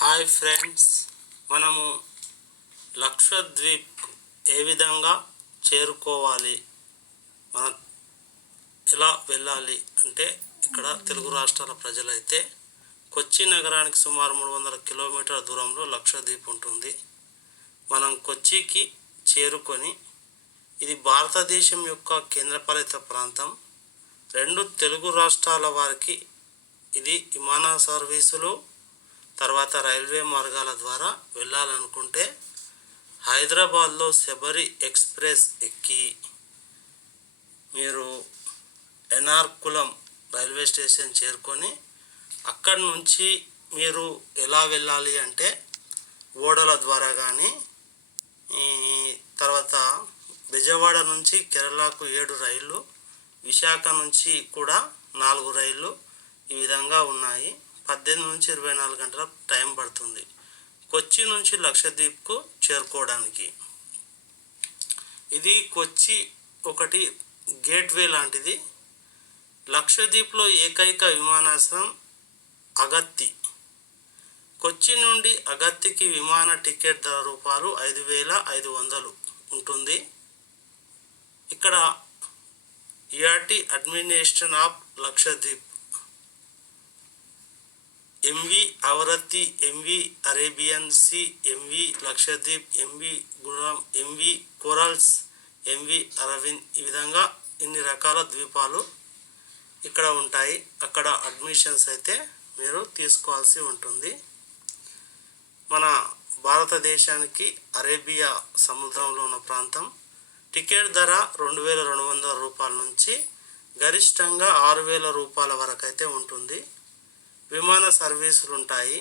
Hi friends, మనము లక్షద్వీప్ ఏ విధంగా చేరుకోవాలి, మన ఎలా వెళ్ళాలి అంటే ఇక్కడ తెలుగు రాష్ట్రాల ప్రజలైతే కొచ్చి నగరానికి సుమారు 300 కిలోమీటర్ల దూరంలో లక్షద్వీప్ ఉంటుంది. మనం కొచ్చికి చేరుకొని ఇది భారతదేశం యొక్క కేంద్రపాలిత ప్రాంతం. 2 తెలుగు రాష్ట్రాల వారికి ఇది విమాన సర్వీసులు తర్వాత రైల్వే మార్గాల ద్వారా వెళ్ళాలనుకుంటే హైదరాబాద్లో శబరి ఎక్స్ప్రెస్ ఎక్కి మీరు ఎర్నాకులం రైల్వే స్టేషన్ చేరుకొని అక్కడి నుంచి మీరు ఎలా వెళ్ళాలి అంటే ఓడల ద్వారా కానీ తర్వాత బెజవాడ నుంచి కేరళకు 7 రైళ్ళు, విశాఖ నుంచి కూడా 4 రైళ్ళు ఈ విధంగా ఉన్నాయి. 18 నుంచి 24 గంటల టైం పడుతుంది కొచ్చి నుంచి లక్షద్వీప్కు చేరుకోవడానికి. ఇది కొచ్చి ఒకటి గేట్వే లాంటిది. లక్షద్వీప్లో ఏకైక విమానాశ్రయం అగత్తి. కొచ్చి నుండి అగత్తికి విమాన టికెట్ ధర రూపాయలు 5,500 ఉంటుంది. ఇక్కడ ERT administration of Lakshadweep, MV Kavaratti, MV Arabian Sea, MV Lakshadweep, MV గుణం, ఎంవి కోరల్స్, ఎంవి అరవింద్, ఈ విధంగా ఇన్ని రకాల ద్వీపాలు ఇక్కడ ఉంటాయి. అక్కడ అడ్మిషన్స్ అయితే మీరు తీసుకోవాల్సి ఉంటుంది. మన భారతదేశానికి అరేబియా సముద్రంలో ఉన్న ప్రాంతం. టికెట్ ధర 2,200 రూపాయల నుంచి గరిష్టంగా 6,000 రూపాయల వరకు అయితే ఉంటుంది. విమాన సర్వీసులు ఉంటాయి.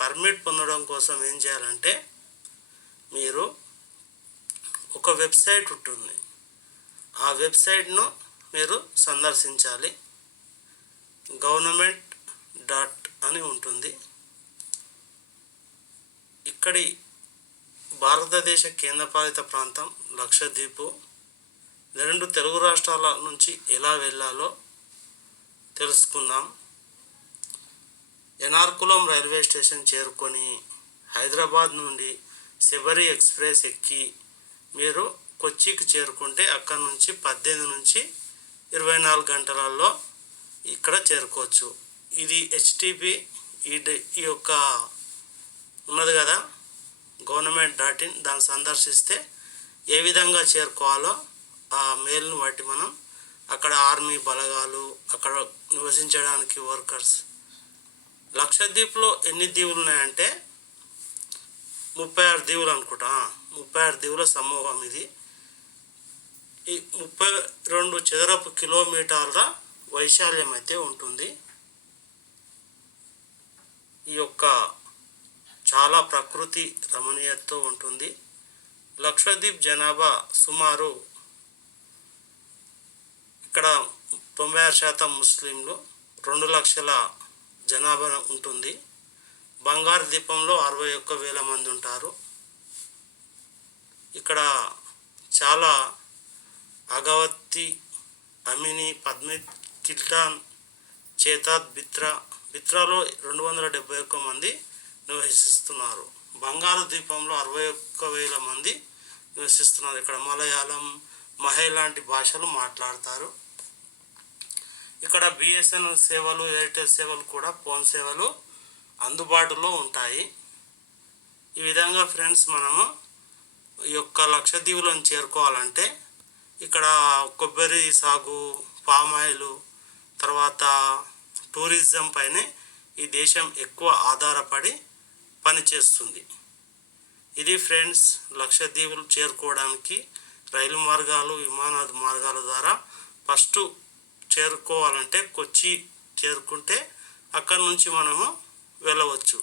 పర్మిట్ పొందడం కోసం ఏం చేయాలంటే మీరు ఒక వెబ్సైట్ ఉంటుంది, ఆ వెబ్సైట్ను మీరు సందర్శించాలి. government అని ఉంటుంది. ఇక్కడి భారతదేశ కేంద్రపాలిత ప్రాంతం లక్షద్వీపు. 2 తెలుగు రాష్ట్రాల నుంచి ఎలా వెళ్ళాలో తెలుసుకుందాం. ఎర్నాకులం రైల్వే స్టేషన్ చేరుకొని హైదరాబాద్ నుండి శబరి ఎక్స్ప్రెస్ ఎక్కి మీరు కొచ్చికి చేరుకుంటే అక్కడ నుంచి 18 నుంచి 24 గంటలలో ఇక్కడ చేరుకోవచ్చు. ఇది హెచ్టిపి ఈ యొక్క ఉన్నది కదా government.in, దాన్ని సందర్శిస్తే ఏ విధంగా చేరుకోవాలో ఆ మెయిల్ను బట్టి మనం అక్కడ ఆర్మీ బలగాలు, అక్కడ నివసించడానికి వర్కర్స్. లక్షద్వీప్లో ఎన్ని దీవులు ఉన్నాయంటే 36 దీవులు అనుకుంటా. 36 దీవుల సమూహం ఇది. ఈ 32 చదరపు కిలోమీటర్ల వైశాల్యం అయితే ఉంటుంది. ఈ యొక్క చాలా ప్రకృతి రమణీయతతో ఉంటుంది. లక్షద్వీప్ జనాభా సుమారు ఇక్కడ 96% ముస్లింలు, 2 లక్షల జనాభా ఉంటుంది. బంగారు ద్వీపంలో 61,000 మంది ఉంటారు. ఇక్కడ చాలా అగవత్తి, అమిని, పద్మిత్, కిల్టాన్, చేతాత్, బిత్రాలో 271 మంది నివసిస్తున్నారు. బంగారు ద్వీపంలో 61,000 మంది నివసిస్తున్నారు. ఇక్కడ మలయాళం, మహే లాంటి భాషలు మాట్లాడతారు. ఇక్కడ బిఎస్ఎన్ఎల్ సేవలు, ఎయిర్టెల్ సేవలు కూడా, ఫోన్ సేవలు అందుబాటులో ఉంటాయి. ఈ విధంగా ఫ్రెండ్స్ మనము ఈ యొక్క లక్షద్వీపులను చేరుకోవాలంటే ఇక్కడ కొబ్బరి సాగు, పామాయిల్, తర్వాత టూరిజం పైనే ఈ దేశం ఎక్కువ ఆధారపడి పనిచేస్తుంది. ఇది ఫ్రెండ్స్, లక్షద్వీపులు చేరుకోవడానికి రైలు మార్గాలు, విమాన మార్గాల ద్వారా ఫస్ట్ చేరుకోవాలంటే కొచ్చి చేరుకుంటే అక్కడి నుంచి మనము వెళ్ళవచ్చు.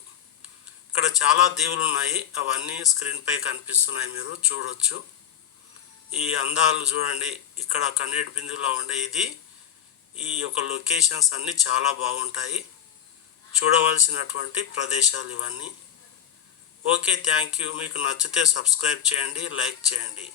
ఇక్కడ చాలా దీవులు ఉన్నాయి, అవన్నీ స్క్రీన్పై కనిపిస్తున్నాయి, మీరు చూడవచ్చు. ఈ అందాలు చూడండి. ఇక్కడ కన్నీటి బిందువులా ఉండే ఈ యొక్క లొకేషన్స్ అన్నీ చాలా బాగుంటాయి. చూడవలసినటువంటి ప్రదేశాలు ఇవన్నీ. Okay, thank you. మీకు నచ్చితే సబ్స్క్రైబ్ చేయండి, లైక్ చేయండి.